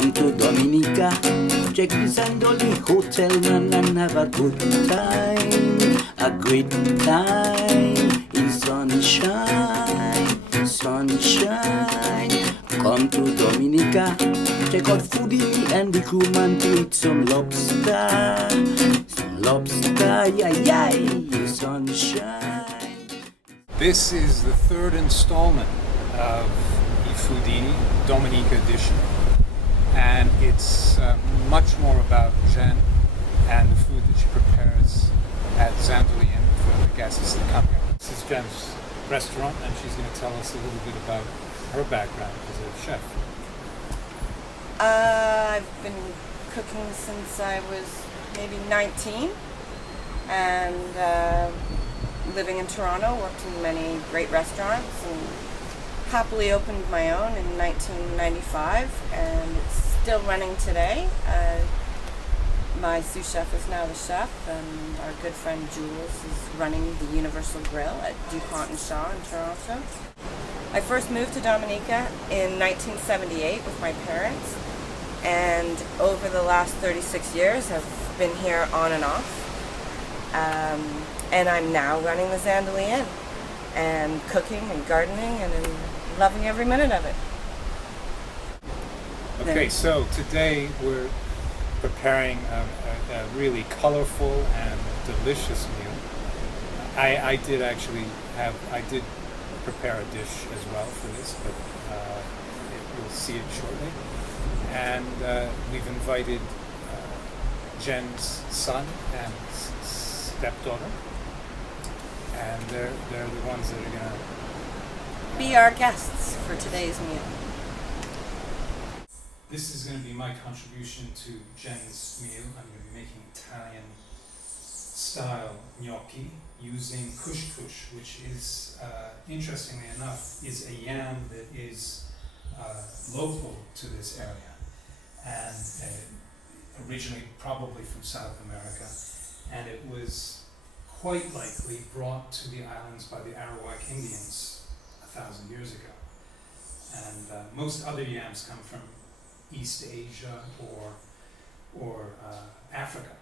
Come to Dominica, check this Andreoli hotel and have a good time. A great time in sunshine, sunshine. Come to Dominica, check out Foodini and the crewman to eat some lobster. Some lobster, yay, sunshine. This is the third installment of the Foodini Dominica edition, and it's much more about Jenn and the food that she prepares at Andreoli for the guests that come here. This is Jenn's restaurant, and she's going to tell us a little bit about her background as a chef. I've been cooking since I was maybe 19, and living in Toronto, worked in many great restaurants, and happily opened my own in 1995, and it's still running today. My sous chef is now the chef, and our good friend Jules is running the Universal Grill at DuPont and Shaw in Toronto. I first moved to Dominica in 1978 with my parents, and over the last 36 years have been here on and off. And I'm now running the Andreoli Inn, and cooking and gardening, and I'm loving every minute of it. Okay, so today we're preparing a really colorful and delicious meal. I did prepare a dish as well for this, but you'll see it shortly. And we've invited Jenn's son and stepdaughter, and they're the ones that are gonna be our guests for today's meal. This is going to be my contribution to Jenn's meal. I'm going to be making Italian style gnocchi using cush-cush, which is, interestingly enough, is a yam that is local to this area, and originally probably from South America, and it was quite likely brought to the islands by the Arawak Indians 1,000 years ago. And most other yams come from East Asia or Africa,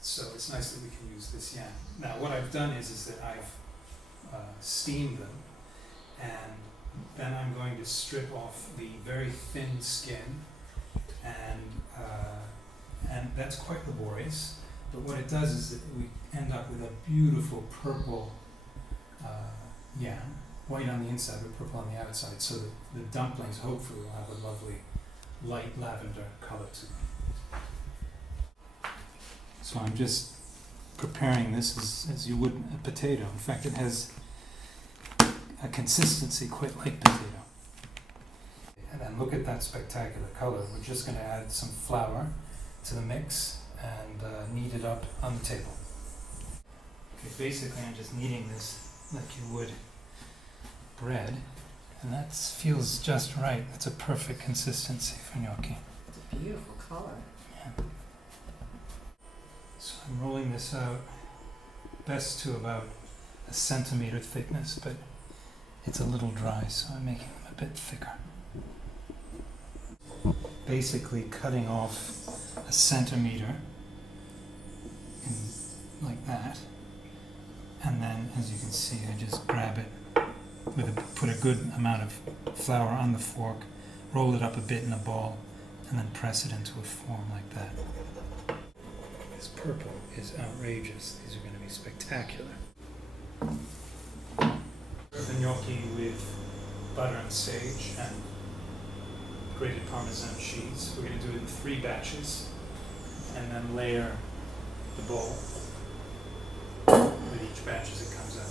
so it's nice that we can use this yam. Now what I've done is that I've steamed them, and then I'm going to strip off the very thin skin, and that's quite laborious, but what it does is that we end up with a beautiful purple yam, white on the inside but purple on the outside, so that the dumplings hopefully will have a lovely light lavender color to them. So I'm just preparing this as you would a potato. In fact, it has a consistency quite like potato. And then look at that spectacular color. We're just going to add some flour to the mix and knead it up on the table. Okay, basically I'm just kneading this like you would bread. And that feels just right. That's a perfect consistency for gnocchi. It's a beautiful color. Yeah. So I'm rolling this out best to about a centimeter thickness, but it's a little dry, so I'm making them a bit thicker. Basically cutting off a centimeter like that, and then as you can see I just grab it. Put a good amount of flour on the fork, roll it up a bit in a ball, and then press it into a form like that. This purple is outrageous. These are going to be spectacular. The gnocchi with butter and sage and grated Parmesan cheese. We're going to do it in 3 batches, and then layer the bowl with each batch as it comes out.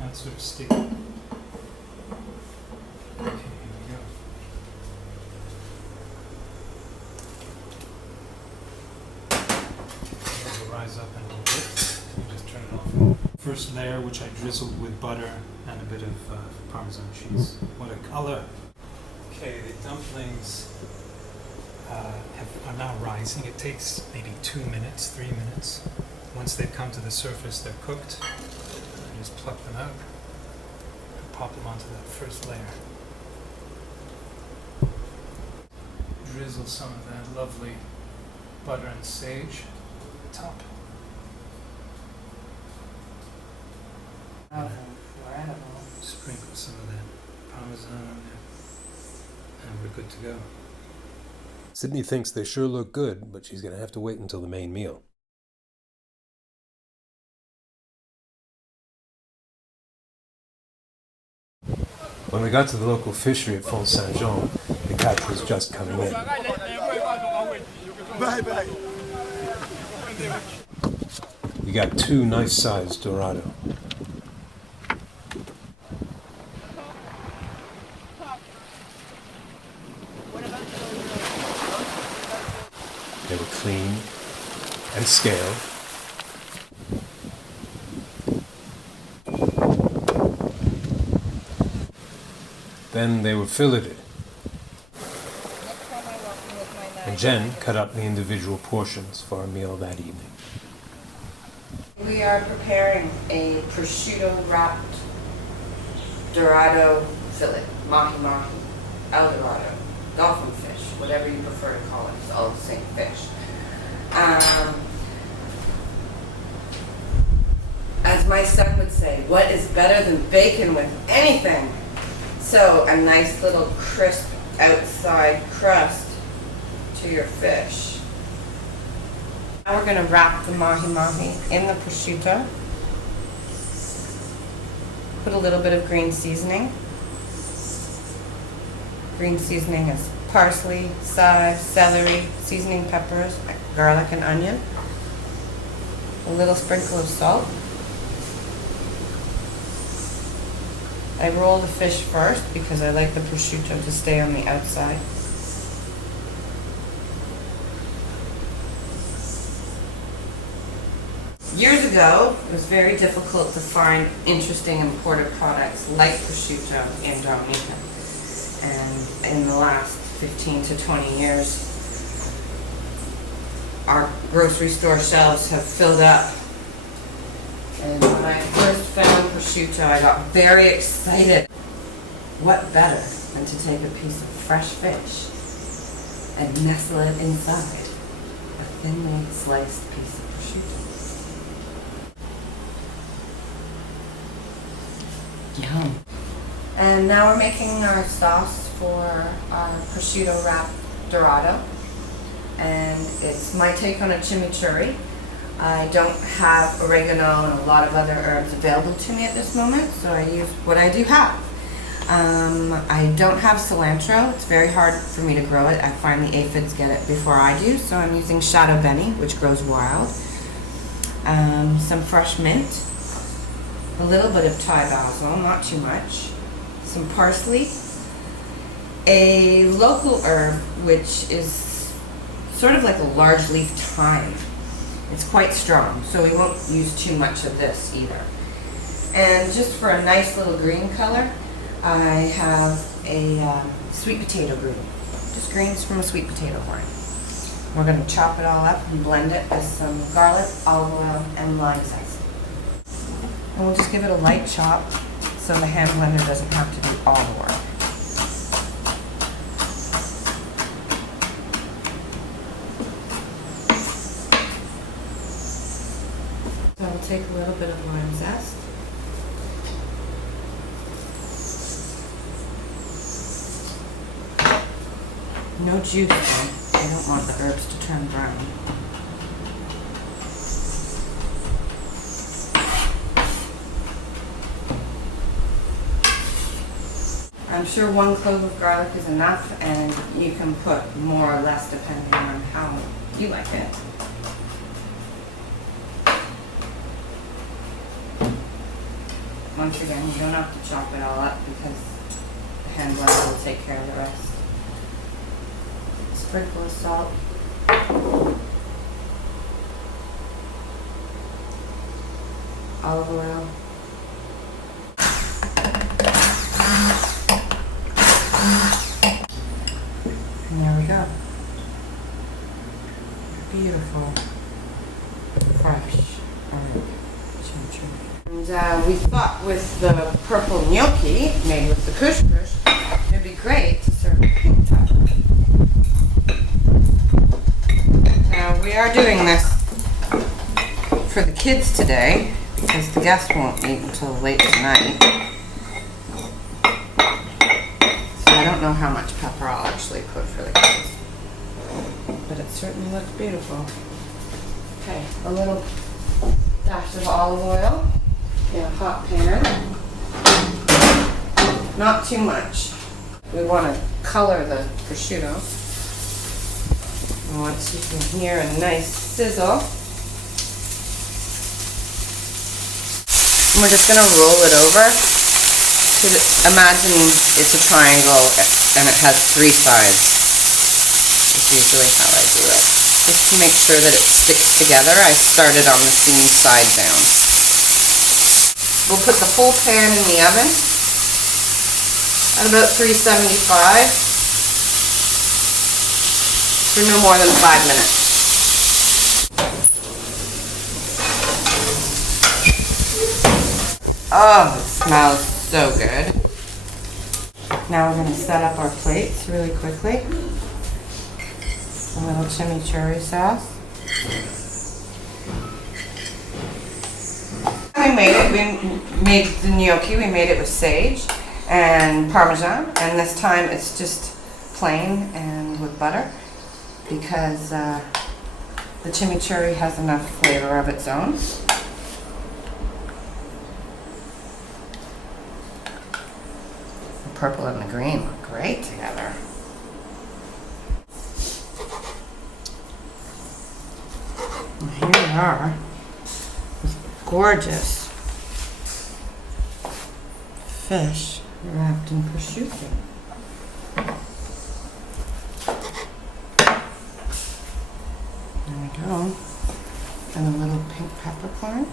Not sort of sticky. Okay, here we go. It will rise up in a little bit. You just turn it off. First layer, which I drizzled with butter and a bit of Parmesan cheese. What a color! Okay, the dumplings are now rising. It takes maybe 2 minutes, 3 minutes. Once they've come to the surface, they're cooked. Just pluck them out and pop them onto that first layer. drizzle some of that lovely butter and sage at the top. Oh, incredible. Sprinkle some of that Parmesan on there, and we're good to go. Sydney thinks they sure look good, but she's going to have to wait until the main meal. When we got to the local fishery at Font Saint-Jean, the catch was just coming in. We got 2 nice-sized Dorado. They were clean and scaled. Then they were filleted. And Jenn cut up the individual portions for our meal that evening. We are preparing a prosciutto wrapped Dorado fillet, mahi-mahi, El Dorado, dolphin fish, whatever you prefer to call it, it's all the same fish. As my son would say, what is better than bacon with anything? So a nice little crisp outside crust to your fish. Now we're going to wrap the mahi-mahi in the prosciutto. Put a little bit of green seasoning. Green seasoning is parsley, chive, celery, seasoning peppers, garlic and onion. A little sprinkle of salt. I roll the fish first because I like the prosciutto to stay on the outside. Years ago, it was very difficult to find interesting imported products like prosciutto in Dominica. And in the last 15 to 20 years, our grocery store shelves have filled up. And when I first found prosciutto, I got very excited. What better than to take a piece of fresh fish and nestle it inside a thinly sliced piece of prosciutto. Yum. And now we're making our sauce for our prosciutto wrapped Dorado. And it's my take on a chimichurri. I don't have oregano and a lot of other herbs available to me at this moment, so I use what I do have. I don't have cilantro. It's very hard for me to grow it. I find the aphids get it before I do, so I'm using shadow benny, which grows wild. Some fresh mint, a little bit of Thai basil, not too much, some parsley, a local herb which is sort of like a large leaf thyme. It's quite strong, so we won't use too much of this either. And just for a nice little green color, I have a sweet potato green. Just greens from a sweet potato vine. We're going to chop it all up and blend it with some garlic, olive oil, and lime zest. And we'll just give it a light chop so the hand blender doesn't have to do all the work. So I'll take a little bit of lime zest. No juice though. I don't want the herbs to turn brown. I'm sure 1 clove of garlic is enough, and you can put more or less depending on how you like it. Once again, you don't have to chop it all up because the hand blender will take care of the rest. Sprinkle of salt. Olive oil. And there we go. Beautiful, fresh chimichurri. And we thought with the purple gnocchi made with the cush-cush, it'd be great to serve with pink pepper. We are doing this for the kids today because the guests won't eat until late tonight. So I don't know how much pepper I'll actually put for the kids. But it certainly looks beautiful. Okay, a little dash of olive oil in a hot pan. Not too much. We want to color the prosciutto. Once you can hear a nice sizzle. And we're just going to roll it over. Imagine it's a triangle and it has 3 sides. That's usually how I do it. Just to make sure that it sticks together, I started on the seam side down. We'll put the whole pan in the oven at about 375 for no more than 5 minutes. Oh, it smells so good. Now we're going to set up our plates really quickly. A little chimichurri sauce. We made the gnocchi. We made it with sage and Parmesan, and this time it's just plain and with butter because the chimichurri has enough flavor of its own. The purple and the green look great together. And here we are with gorgeous fish wrapped in prosciutto. There we go. And a little pink peppercorn.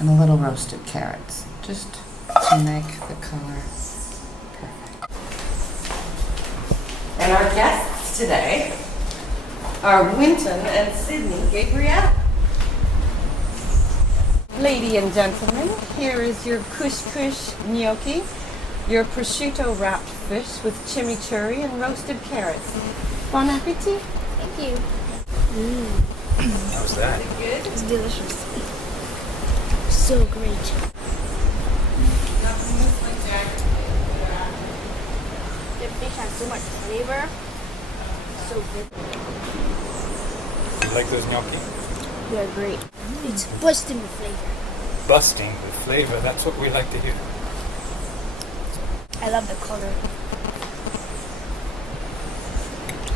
And a little roasted carrots, just to make the color perfect. And our guests today are Winton and Sydney Gabrielle. Ladies and gentlemen, here is your cush-cush gnocchi, your prosciutto wrapped fish with chimichurri and roasted carrots. Bon appetit. Thank you. How's that? Good? It's delicious. So great. The fish has so much flavor. So good. You like those gnocchi? They're great. It's bursting with flavor. Busting with flavor, that's what we like to hear. I love the color.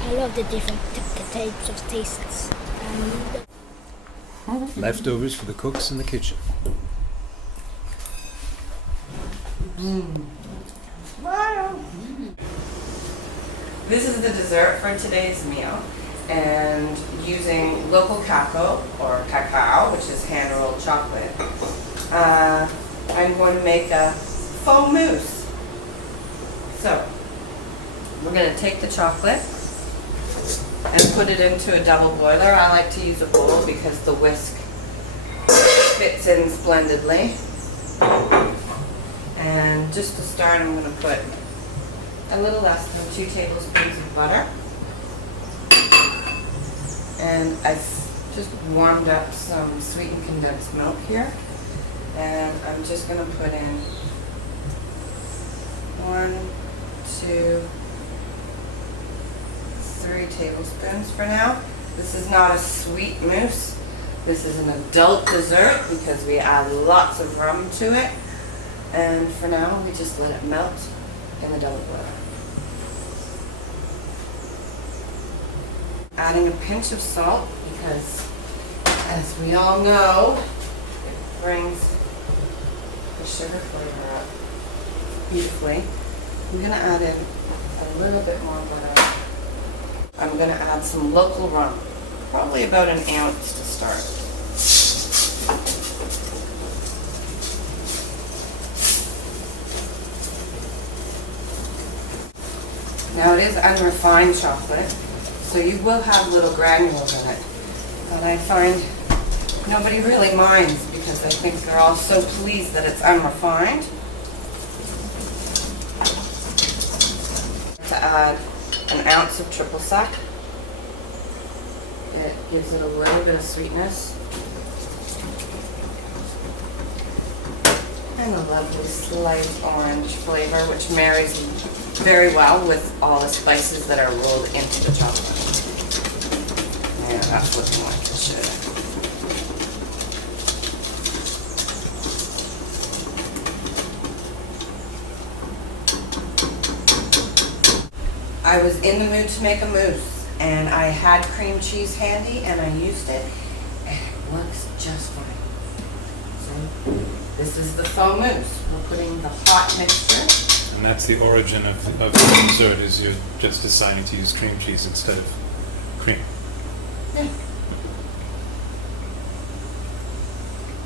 I love the different types of tastes. Leftovers for the cooks in the kitchen. Wow. This is the dessert for today's meal, and using local cacao or cacao, which is hand rolled chocolate, I'm going to make a faux mousse. So we're going to take the chocolate and put it into a double boiler. I like to use a bowl because the whisk fits in splendidly. And just to start, I'm going to put a little less than 2 tablespoons of butter. And I've just warmed up some sweetened condensed milk here. And I'm just going to put in 1, 2, 3 tablespoons for now. This is not a sweet mousse. This is an adult dessert because we add lots of rum to it. And for now, we just let it melt in the double boiler. Adding a pinch of salt because, as we all know, it brings the sugar flavor up beautifully. I'm going to add in a little bit more butter. I'm going to add some local rum, probably about 1 ounce to start. Now it is unrefined chocolate, so you will have little granules in it. But I find nobody really minds because I think they're all so pleased that it's unrefined. to add an ounce of triple sec. It gives it a little bit of sweetness. And a lovely slight orange flavor, which marries very well with all the spices that are rolled into the chocolate. Yeah, that's looking like it should. I was in the mood to make a mousse, and I had cream cheese handy, and I used it, and it works just fine. So this is the faux mousse. We're putting the hot mixture. And that's the origin of the dessert, is you're just deciding to use cream cheese instead of cream. Yeah.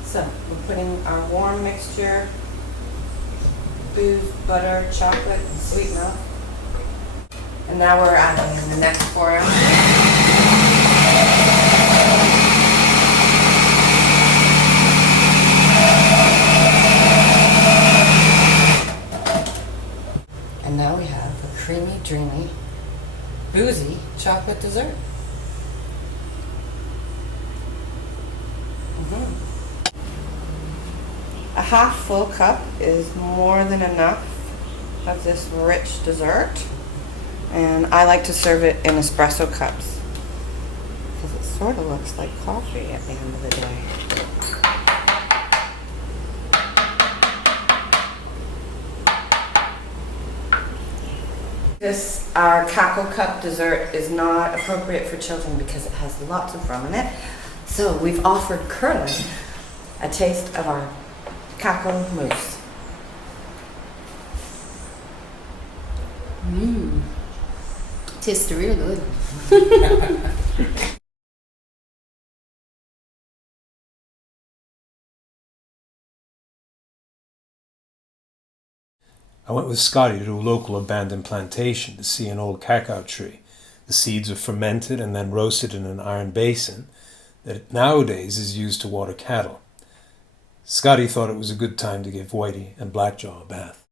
So we're putting our warm mixture, booze, butter, chocolate, and sweet milk. And now we're adding the next 4 ounces. And now we have a creamy, dreamy, boozy chocolate dessert. A half full cup is more than enough of this rich dessert. And I like to serve it in espresso cups because it sort of looks like coffee at the end of the day. Our cacao cup dessert is not appropriate for children because it has lots of rum in it. So we've offered Curly a taste of our cacao mousse. Tastes really good. I went with Scotty to a local abandoned plantation to see an old cacao tree. The seeds are fermented and then roasted in an iron basin that nowadays is used to water cattle. Scotty thought it was a good time to give Whitey and Blackjaw a bath.